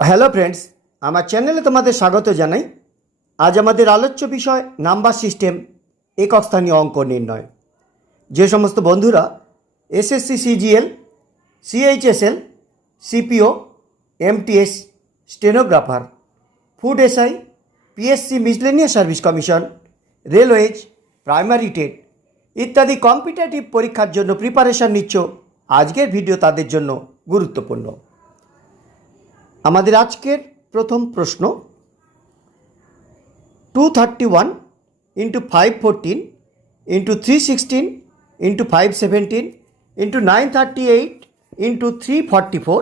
Hello friends আমার চ্যানেলে তোমাদের স্বাগত জানাই। আজ আমাদের আলোচ্য বিষয় নাম্বার সিস্টেম একক স্থানীয় অঙ্ক নির্ণয়। যে সমস্ত বন্ধুরা SSC CGL CHSL CPO MTS stenographer food SI PSC miscellaneous service commission railways primary TET ইত্যাদি কম্পিটিটিভ পরীক্ষার জন্য প্রিপারেশন নিচ্ছ, আজকের ভিডিও তাদের জন্য গুরুত্বপূর্ণ। আমাদের আজকের প্রথম প্রশ্ন। Two thirty one into five fourteen into three sixteen into five seventeen into nine thirty eight into three forty four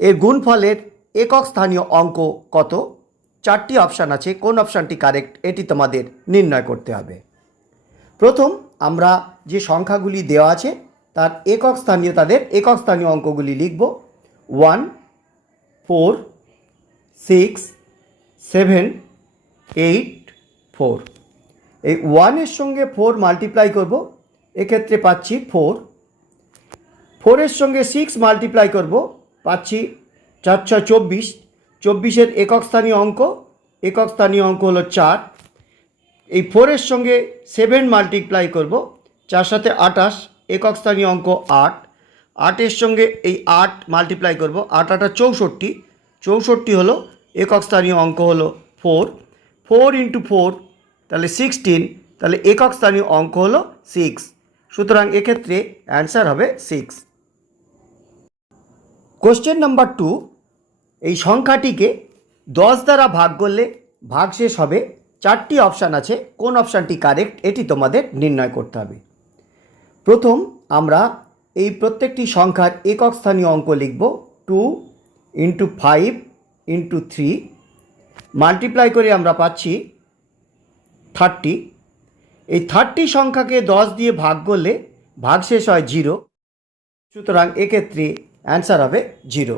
এর গুণফলের একক স্থানীয় অঙ্ক কত? চারটি অপশান আছে, কোন অপশানটি কারেক্ট এটি তোমাদের নির্ণয় করতে হবে। প্রথম, আমরা যে সংখ্যাগুলি দেওয়া আছে তার একক স্থানীয়, তাদের একক স্থানীয় অঙ্কগুলি লিখব। One four, six, seven, eight, four. এই ওয়ানের সঙ্গে ফোর মাল্টিপ্লাই করব, এক্ষেত্রে পাচ্ছি ফোর। ফোরের সঙ্গে সিক্স মাল্টিপ্লাই করব, পাচ্ছি চার, ছয়, চব্বিশ। চব্বিশের একক স্থানীয় অঙ্ক, একক স্থানীয় অঙ্ক হলো চার। এই ফোরের সঙ্গে সেভেন মাল্টিপ্লাই করব, চার সাথে আটাশ একক স্থানীয় অঙ্ক আট। আটের সঙ্গে এই আট মাল্টিপ্লাই করব। আট আটা চৌষট্টি। চৌষট্টি হলো একক স্থানীয় অঙ্ক হলো ফোর ফোর ইন্টু ফোর তাহলে সিক্সটিন তাহলে একক স্থানীয় অঙ্ক হলো সিক্স সুতরাং এক্ষেত্রে অ্যান্সার হবে সিক্স কোশ্চেন নাম্বার টু এই সংখ্যাটিকে দশ দ্বারা ভাগ করলে ভাগ শেষ হবে। চারটি অপশান আছে। কোন অপশানটি কারেক্ট এটি তোমাদের নির্ণয় করতে হবে। প্রথম, আমরা এই প্রত্যেকটি সংখ্যার একক স্থানীয় অঙ্ক লিখব two into five into three. Multiply করে আমরা পাচ্ছি থার্টি। এই থার্টি সংখ্যাকে দশ দিয়ে ভাগ করলে ভাগ শেষ হয় জিরো। সুতরাং এক্ষেত্রে অ্যান্সার হবে জিরো।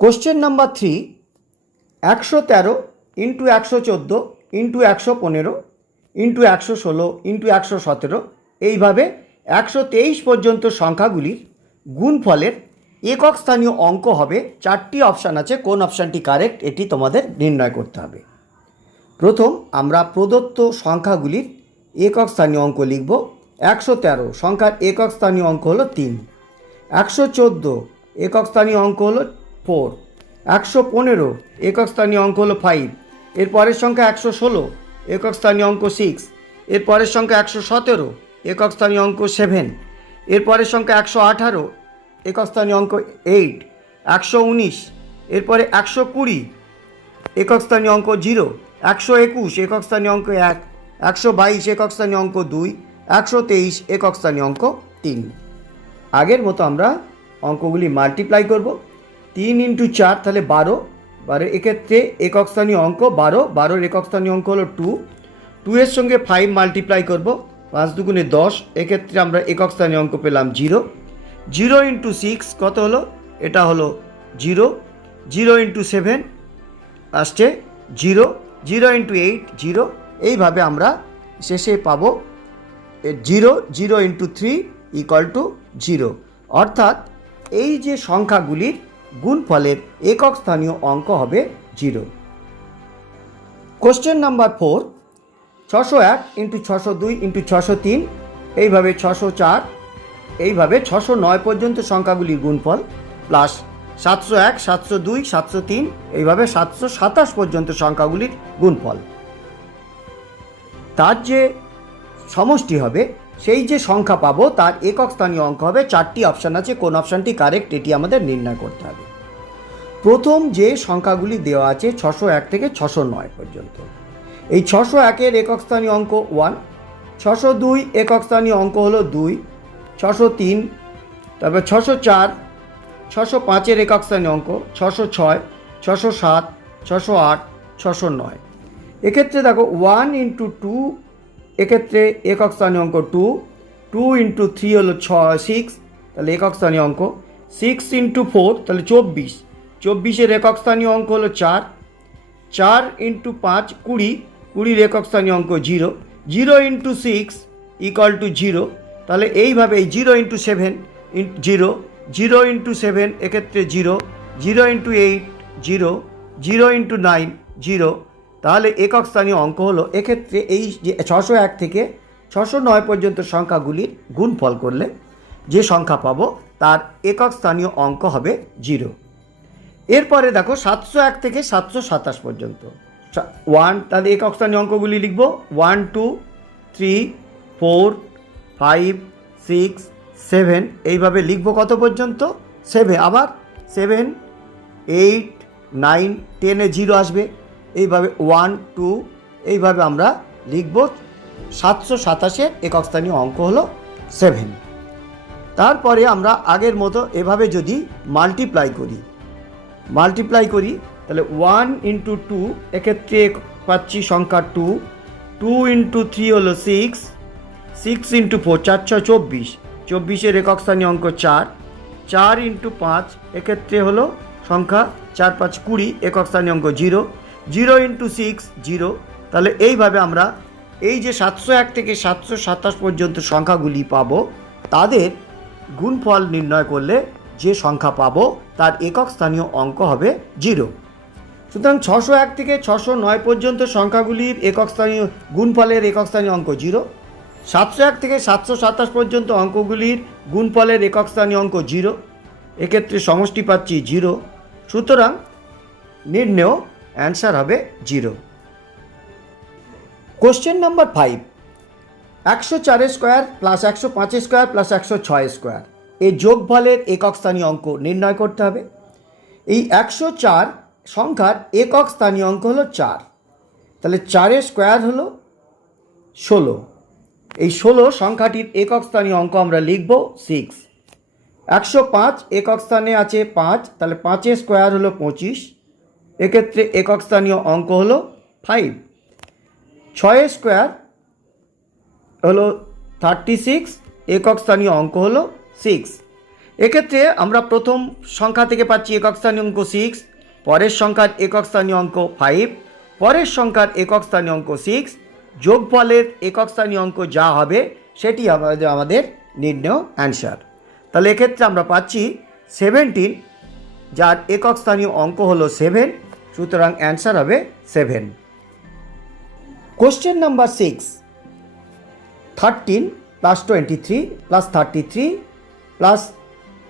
কোশ্চেন নাম্বার থ্রি, একশো তেরো ইন্টু একশো চোদ্দ ইন্টু একশো পনেরো ইন্টু একশো ষোলো ইন্টু একশো সতেরো। এইভাবে একশো তেইশ পর্যন্ত সংখ্যাগুলির গুণফলের একক স্থানীয় অঙ্ক হবে। চারটি অপশান আছে, কোন অপশানটি কারেক্ট এটি তোমাদের নির্ণয় করতে হবে। প্রথম আমরা প্রদত্ত সংখ্যাগুলির একক স্থানীয় অঙ্ক লিখব। একশো তেরো সংখ্যার একক স্থানীয় অঙ্ক হলো তিন। একশো চোদ্দ একক স্থানীয় অঙ্ক হলো ফোর একশো পনেরো একক স্থানীয় অঙ্ক হলো ফাইভ এর পরের সংখ্যা একশো ষোলো একক স্থানীয় অঙ্ক সিক্স এর পরের সংখ্যা একশো সতেরো। একক স্থানীয় অঙ্ক সেভেন। এর পরের সংখ্যা একশো আঠারো, একক স্থানীয় অঙ্ক এইট, একশো উনিশ, এরপরে একশো কুড়ি, একক স্থানীয় অঙ্ক জিরো, একশো একুশ, একক স্থানীয় অঙ্ক এক, একশো বাইশ, একক স্থানীয় অঙ্ক দুই, একশো তেইশ, একক স্থানীয় অঙ্ক তিন। আগের মতো আমরা অঙ্কগুলি মাল্টিপ্লাই করব। তিন ইন্টু চার তাহলে বারো বারো এক্ষেত্রে একক স্থানীয় অঙ্ক বারো, বারোর একক স্থানীয় অঙ্ক হলো টু টু এর সঙ্গে ফাইভ মাল্টিপ্লাই করব। পাঁচ দুগুণে দশ, এক্ষেত্রে আমরা একক স্থানীয় অঙ্ক পেলাম জিরো। জিরো ইন্টু সিক্স কত হলো? এটা হলো জিরো। জিরো ইন্টু সেভেন আসছে zero. Zero into eight, zero. এইভাবে আমরা শেষে পাবো zero zero into three equal to zero. অর্থাৎ এই যে সংখ্যাগুলির গুণফলের একক স্থানীয় অঙ্ক হবে জিরো। কোশ্চেন নাম্বার ফোর ছশো এক ইন্টু ছশো দুই ইন্টু ছশো তিন, এইভাবে ছশো চার, এইভাবে ছশো নয় পর্যন্ত সংখ্যাগুলির গুণফল প্লাস সাতশো এক, সাতশো দুই, সাতশো তিন, এইভাবে সাতশো সাতাশ পর্যন্ত সংখ্যাগুলির গুণফল। তার যে সমষ্টি হবে, সেই যে সংখ্যা পাবো, তার একক স্থানীয় অঙ্ক হবে, চারটি অপশান আছে, কোন অপশানটি কারেক্ট এটি আমাদের নির্ণয় করতে হবে। প্রথম যে সংখ্যাগুলি দেওয়া আছে, ছশো এক থেকে ছশো নয় পর্যন্ত। এই ছশো একের একক স্থানীয় অঙ্ক ওয়ান ছশো দুই একক স্থানীয় অঙ্ক হলো দুই, ছশো তিন, তারপর ছশো চার, ছশো পাঁচের একক স্থানীয় অঙ্ক, ছশো ছয়, ছশো সাত, ছশো আট, ছশো নয়। এক্ষেত্রে দেখো ওয়ান ইন্টু টু এক্ষেত্রে একক স্থানীয় অঙ্ক টু টু ইন্টু থ্রি হলো ছয় সিক্স তাহলে একক স্থানীয় অঙ্ক সিক্স ইন্টু ফোর তাহলে চব্বিশ। চব্বিশের একক স্থানীয় অঙ্ক হলো চার চার ইন্টু পাঁচ কুড়ি কুড়ির একক স্থানীয় অঙ্ক zero zero into six equal to zero, তাহলে এইভাবে এই zero into seven zero zero into seven এক্ষেত্রে zero zero into eight zero zero into nine zero. তাহলে একক স্থানীয় অঙ্ক হলো এক্ষেত্রে এই যে ছশো এক থেকে ছশো নয় পর্যন্ত সংখ্যাগুলির গুণফল করলে যে সংখ্যা পাবো তার একক স্থানীয় অঙ্ক হবে জিরো। এরপরে দেখো সাতশো এক থেকে সাতশো সাতাশ পর্যন্ত। ওয়ান তাহলে একক স্থানীয় অঙ্কগুলি লিখব। One two three four five six seven এইভাবে লিখব কত পর্যন্ত? সেভেন আবার সেভেন এইট নাইন টেনে জিরো আসবে। এইভাবে ওয়ান টু এইভাবে আমরা লিখব। সাতশো সাতাশের একক স্থানীয় অঙ্ক হলো সেভেন তারপরে আমরা আগের মতো এভাবে যদি মাল্টিপ্লাই করি মাল্টিপ্লাই করি তাহলে ওয়ান ইন্টু টু এক্ষেত্রে পাচ্ছি সংখ্যা টু টু ইন্টু থ্রি হলো সিক্স সিক্স ইন্টু ফোর চার, ছয়, চব্বিশ। চব্বিশের একক স্থানীয় অঙ্ক চার। চার ইন্টু পাঁচ, এক্ষেত্রে হলো সংখ্যা চার, পাঁচ, কুড়ি, একক স্থানীয় অঙ্ক zero zero into six zero তাহলে এইভাবে আমরা এই যে সাতশো এক থেকে সাতশো সাতাশ পর্যন্ত সংখ্যাগুলি পাব, তাদের গুণফল নির্ণয় করলে যে সংখ্যা পাবো, তার একক স্থানীয় অঙ্ক হবে জিরো সুতরাং ছশো এক থেকে ছশো নয় পর্যন্ত সংখ্যাগুলির একক স্থানীয় গুণফলের একক স্থানীয় অঙ্ক, জিরো। সাতশো এক থেকে সাতশো সাতাশ পর্যন্ত অঙ্কগুলির গুণফলের একক স্থানীয় অঙ্ক, জিরো। এক্ষেত্রে সমষ্টি পাচ্ছি, জিরো। সুতরাং নির্ণেয় অ্যান্সার হবে জিরো। Question number five. একশো চারের স্কোয়ার প্লাস একশো পাঁচের স্কোয়ার প্লাস একশো ছয় স্কোয়ার। এই যোগফলের একক স্থানীয় অঙ্ক নির্ণয় করতে হবে। এই একশো চার সংখ্যার একক স্থানীয় অঙ্ক হলো চার। তাহলে চারের স্কোয়ার হলো ষোলো। এই ষোলো সংখ্যাটির একক স্থানীয় অঙ্ক আমরা লিখব সিক্স একশো পাঁচ একক স্থানে আছে পাঁচ, তাহলে পাঁচের স্কোয়ার হলো পঁচিশ। এক্ষেত্রে একক স্থানীয় অঙ্ক হলো ফাইভ ছয়ের স্কোয়ার হলো থার্টি সিক্স একক স্থানীয় অঙ্ক হলো সিক্স এক্ষেত্রে আমরা প্রথম সংখ্যা থেকে পাচ্ছি একক স্থানীয় অঙ্ক সিক্স পরের সংখ্যার একক স্থানীয় অঙ্ক ফাইভ পরের সংখ্যার একক স্থানীয় অঙ্ক সিক্স যোগফলের একক স্থানীয় অঙ্ক যা হবে সেটি আমাদের আমাদের নির্ণয় অ্যান্সার তাহলে এক্ষেত্রে আমরা পাচ্ছি সেভেন্টিন যার একক স্থানীয় অঙ্ক হলো সেভেন সুতরাং অ্যান্সার হবে seven question number six thirteen plus twenty three plus thirty three plus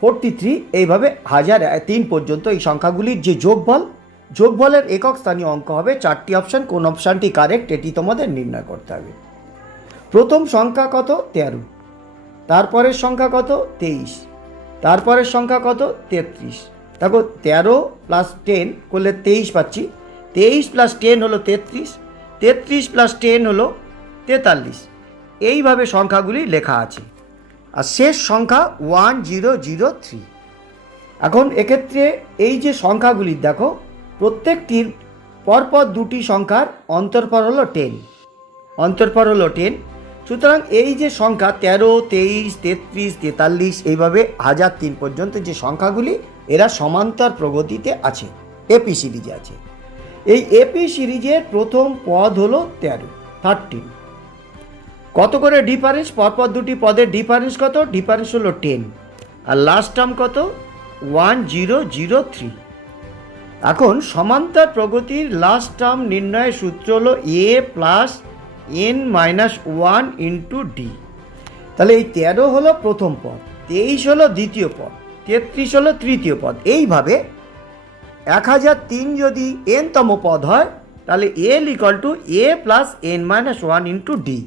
forty three এইভাবে হাজার তিন পর্যন্ত এই সংখ্যাগুলির যে যোগফল, যোগফলের একক স্থানীয় অঙ্ক হবে চারটি অপশান কোন অপশানটি কারেক্ট এটি তোমাদের নির্ণয় করতে হবে। প্রথম সংখ্যা কত? তেরো। তারপরের সংখ্যা কত? তেইশ। তারপরের সংখ্যা কত? তেত্রিশ। দেখো, তেরো প্লাস টেন করলে তেইশ পাচ্ছি। তেইশ প্লাস টেন হলো তেত্রিশ। তেত্রিশ প্লাস টেন হলো তেতাল্লিশ। এইভাবে সংখ্যাগুলি লেখা আছে। আর শেষ সংখ্যা ওয়ান জিরো জিরো থ্রি এখন এক্ষেত্রে এই যে সংখ্যাগুলি, দেখো, প্রত্যেকটির পরপর দুটি সংখ্যার অন্তরপর হলো টেন অন্তরপর হলো টেন সুতরাং এই যে সংখ্যা, তেরো, তেইশ, তেত্রিশ, তেতাল্লিশ, এইভাবে হাজার তিন পর্যন্ত যে সংখ্যাগুলি, এরা সমান্তর প্রগতিতে আছে এপি সিরিজে আছে। এই এপি সিরিজের প্রথম পদ হলো তেরো থার্টিন কত করে ডিফারেন্স পরপর দুটি পদের ডিফারেন্স কত? ডিফারেন্স হলো টেন আর লাস্ট টার্ম কত? ওয়ান জিরো জিরো থ্রি এখন সমান্তর প্রগতির লাস্ট টার্ম নির্ণয়ের সূত্র হলো A plus N minus one into D তাহলে এই তেরো হলো প্রথম পদ, তেইশ হলো দ্বিতীয় পদ, তেত্রিশ হলো তৃতীয় পদ। এইভাবে এক হাজার তিন যদি এনতম পদ হয়, তাহলে L equal to A plus N minus one into D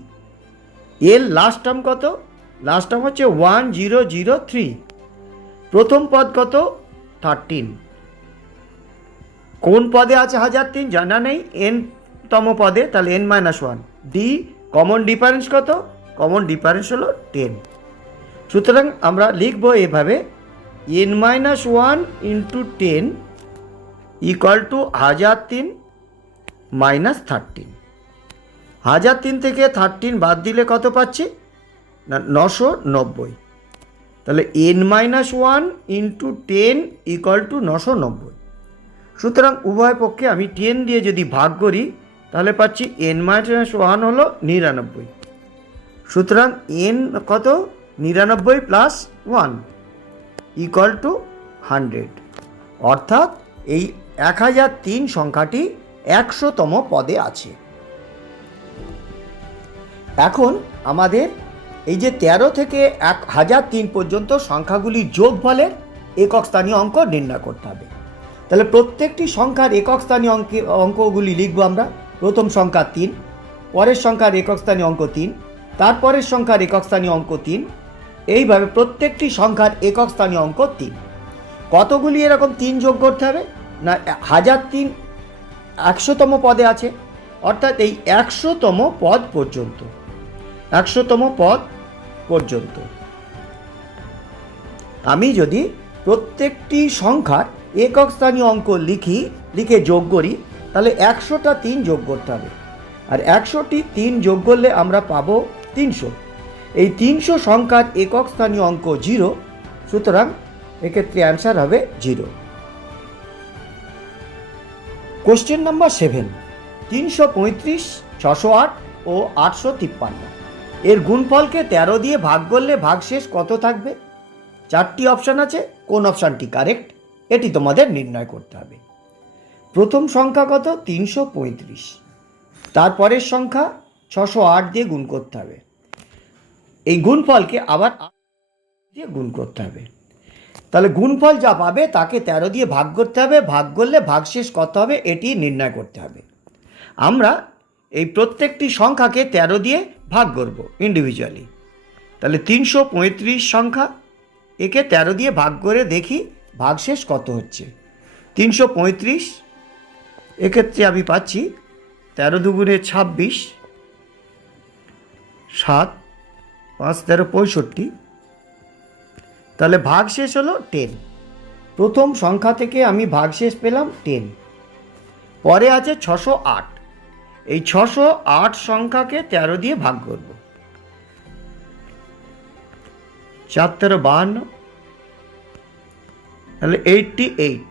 এর লাস্ট টার্ম কত? লাস্ট টার্ম হচ্ছে ওয়ান জিরো জিরো থ্রি প্রথম পদ কত? থার্টিন কোন পদে আছে হাজার তিন? জানা নেই। এন তম পদে, তাহলে N minus one D common difference কত? কমন ডিফারেন্স হলো টেন সুতরাং আমরা লিখব এভাবে N minus one into ten equal to হাজার তিন মাইনাস থার্টিন হাজার তিন থেকে থার্টিন বাদ দিলে কত পাচ্ছি? না, নশো নব্বই। তাহলে N minus one into ten equal to নশো নব্বই। সুতরাং উভয় পক্ষে আমি টেন দিয়ে যদি ভাগ করি, তাহলে পাচ্ছি এন মাইনাস ওয়ান হলো নিরানব্বই। সুতরাং এন কত? নিরানব্বই plus one equal to hundred অর্থাৎ এই এক হাজার তিন সংখ্যাটি একশোতম পদে আছে। এখন আমাদের এই যে তেরো থেকে এক হাজার তিন পর্যন্ত সংখ্যাগুলির যোগফলের একক স্থানীয় অঙ্ক নির্ণয় করতে হবে। তাহলে প্রত্যেকটি সংখ্যার একক স্থানীয় অঙ্কে, অঙ্কগুলি লিখব আমরা। প্রথম সংখ্যা তিন, পরের সংখ্যার একক স্থানীয় অঙ্ক তিন, তারপরের সংখ্যার একক স্থানীয় অঙ্ক তিন, এইভাবে প্রত্যেকটি সংখ্যার একক স্থানীয় অঙ্ক তিন। কতগুলি এরকম তিন যোগ করতে হবে? না, হাজার তিন একশোতম পদে আছে, অর্থাৎ এই একশোতম পদ পর্যন্ত। একশোতম পদ পর্যন্ত। আমি যদি প্রত্যেকটি সংখ্যার একক স্থানীয় অঙ্ক লিখি, লিখে যোগ করি, তাহলে একশোটা তিন যোগ করতে হবে। আর একশোটি তিন যোগ করলে আমরা পাবো তিনশো। এই তিনশো সংখ্যার একক স্থানীয় অঙ্ক জিরো, সুতরাং এক্ষেত্রে অ্যান্সার হবে জিরো। কোশ্চেন নাম্বার সেভেন তিনশো পঁয়ত্রিশ, ছশো আট ও আটশো তিপ্পান্ন। এর গুণফলকে তেরো দিয়ে ভাগ করলে ভাগশেষ কত থাকবে? চারটি অপশান আছে, কোন অপশানটি কারেক্ট এটি তোমাদের নির্ণয় করতে হবে। প্রথম সংখ্যা কত? তিনশো পঁয়ত্রিশ। তারপরের সংখ্যা ছশো আট দিয়ে গুণ করতে হবে। এই গুণফলকে আবার দিয়ে গুণ করতে হবে। তাহলে গুণফল যা পাবে তাকে তেরো দিয়ে ভাগ করতে হবে। ভাগ করলে ভাগশেষ কত হবে? এটি নির্ণয় করতে হবে। আমরা এই প্রত্যেকটি সংখ্যাকে তেরো দিয়ে ভাগ করব ইন্ডিভিজুয়ালি তাহলে তিনশো পঁয়ত্রিশ সংখ্যা, একে তেরো দিয়ে ভাগ করে দেখি ভাগশেষ কত হচ্ছে। তিনশো পঁয়ত্রিশ, এক্ষেত্রে আমি পাচ্ছি তেরো দুগুণে ছাব্বিশ, সাত, পাঁচ, তেরো, পঁয়ষট্টি। তাহলে ভাগশেষ হলো টেন প্রথম সংখ্যা থেকে আমি ভাগশেষ পেলাম টেন পরে আছে ছশো আট। এই ছশো আট সংখ্যাকে তেরো দিয়ে ভাগ করব। চার তেরো বাহান্ন। তাহলে এইটটি এইট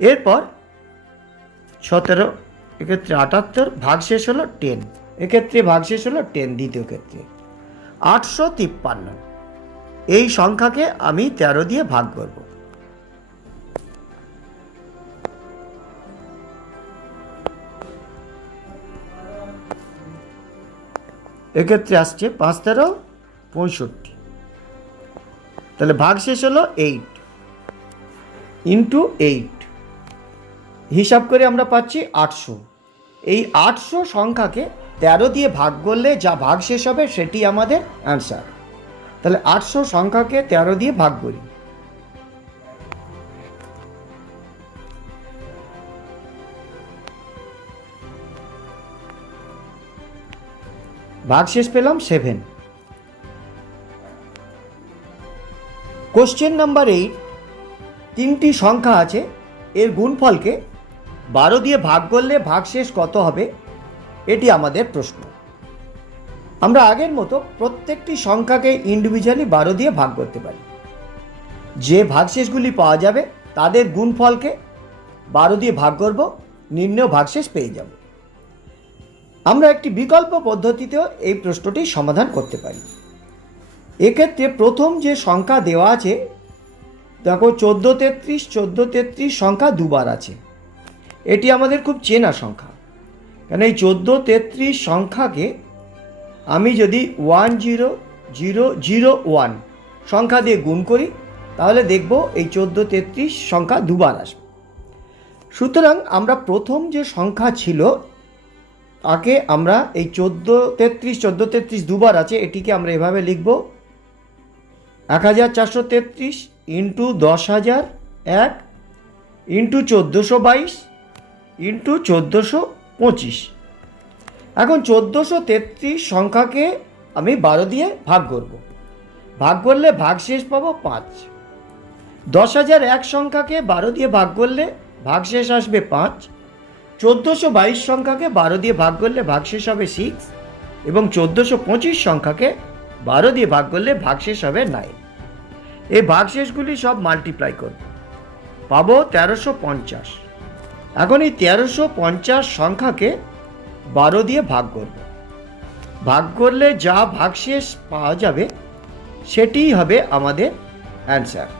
এরপর সতেরো, এক্ষেত্রে আটাত্তর ভাগশেষ হলো টেন এক্ষেত্রে ভাগশেষ হলো টেন দ্বিতীয় ক্ষেত্রে। আটশো তিপ্পান্ন। এই সংখ্যাকে আমি তেরো দিয়ে ভাগ করব। এক্ষেত্রে আসছে পাঁচ তেরো, পঁয়ষট্টি। তাহলে ভাগ শেষ হলো এইট ইন্টু এইট হিসাব করে আমরা পাচ্ছি আটশো। এই আটশো সংখ্যাকে তেরো দিয়ে ভাগ করলে যা ভাগ শেষ হবে সেটি আমাদের অ্যান্সার তাহলে আটশো সংখ্যাকে তেরো দিয়ে ভাগ করি। ভাগশেষ পেলাম সেভেন কোশ্চেন নাম্বার এইট তিনটি সংখ্যা আছে, এর গুণফলকে বারো দিয়ে ভাগ করলে ভাগশেষ কত হবে? এটি আমাদের প্রশ্ন। আমরা আগের মতো প্রত্যেকটি সংখ্যাকে ইন্ডিভিজুয়ালি বারো দিয়ে ভাগ করতে পারি। যে ভাগশেষগুলি পাওয়া যাবে, তাদের গুণফলকে বারো দিয়ে ভাগ করব, নির্ণয় ভাগশেষ পেয়ে যাব। আমরা একটি বিকল্প পদ্ধতিতেও এই প্রশ্নটি সমাধান করতে পারি। এক্ষেত্রে প্রথম যে সংখ্যা দেওয়া আছে, দেখো চোদ্দ তেত্রিশ চোদ্দ তেত্রিশ সংখ্যা দুবার আছে। এটি আমাদের খুব চেনা সংখ্যা। কেন এই চোদ্দ তেত্রিশ সংখ্যাকে আমি যদি one zero zero zero, one সংখ্যা দিয়ে গুণ করি, তাহলে দেখব এই চোদ্দ তেত্রিশ সংখ্যা দুবার আসবে। সুতরাং আমরা প্রথম যে সংখ্যা ছিল তাকে আমরা এই চোদ্দ তেত্রিশ চোদ্দ তেত্রিশ দুবার আছে, এটিকে আমরা এভাবে লিখব। এক হাজার চারশো তেত্রিশ ইন্টু দশ হাজার এক ইন্টু চোদ্দোশো বাইশ ইন্টু চোদ্দোশো পঁচিশ। এখন চোদ্দোশো তেত্রিশ সংখ্যাকে আমি বারো দিয়ে ভাগ করব। ভাগ করলে ভাগশেষ পাবো পাঁচ। দশ হাজার এক সংখ্যাকে বারো দিয়ে ভাগ করলে ভাগশেষ আসবে পাঁচ। চোদ্দোশো বাইশ সংখ্যাকে বারো দিয়ে ভাগ করলে ভাগশেষ হবে সিক্স এবং চোদ্দোশো পঁচিশ সংখ্যাকে বারো দিয়ে ভাগ করলে ভাগশেষ হবে নাইন এই ভাগশেষগুলি সব মাল্টিপ্লাই করব। পাবো তেরোশো পঞ্চাশ। এখন এই তেরোশো পঞ্চাশ সংখ্যাকে বারো দিয়ে ভাগ করব। ভাগ করলে যা ভাগশেষ পাওয়া যাবে, সেটিই হবে আমাদের অ্যান্সার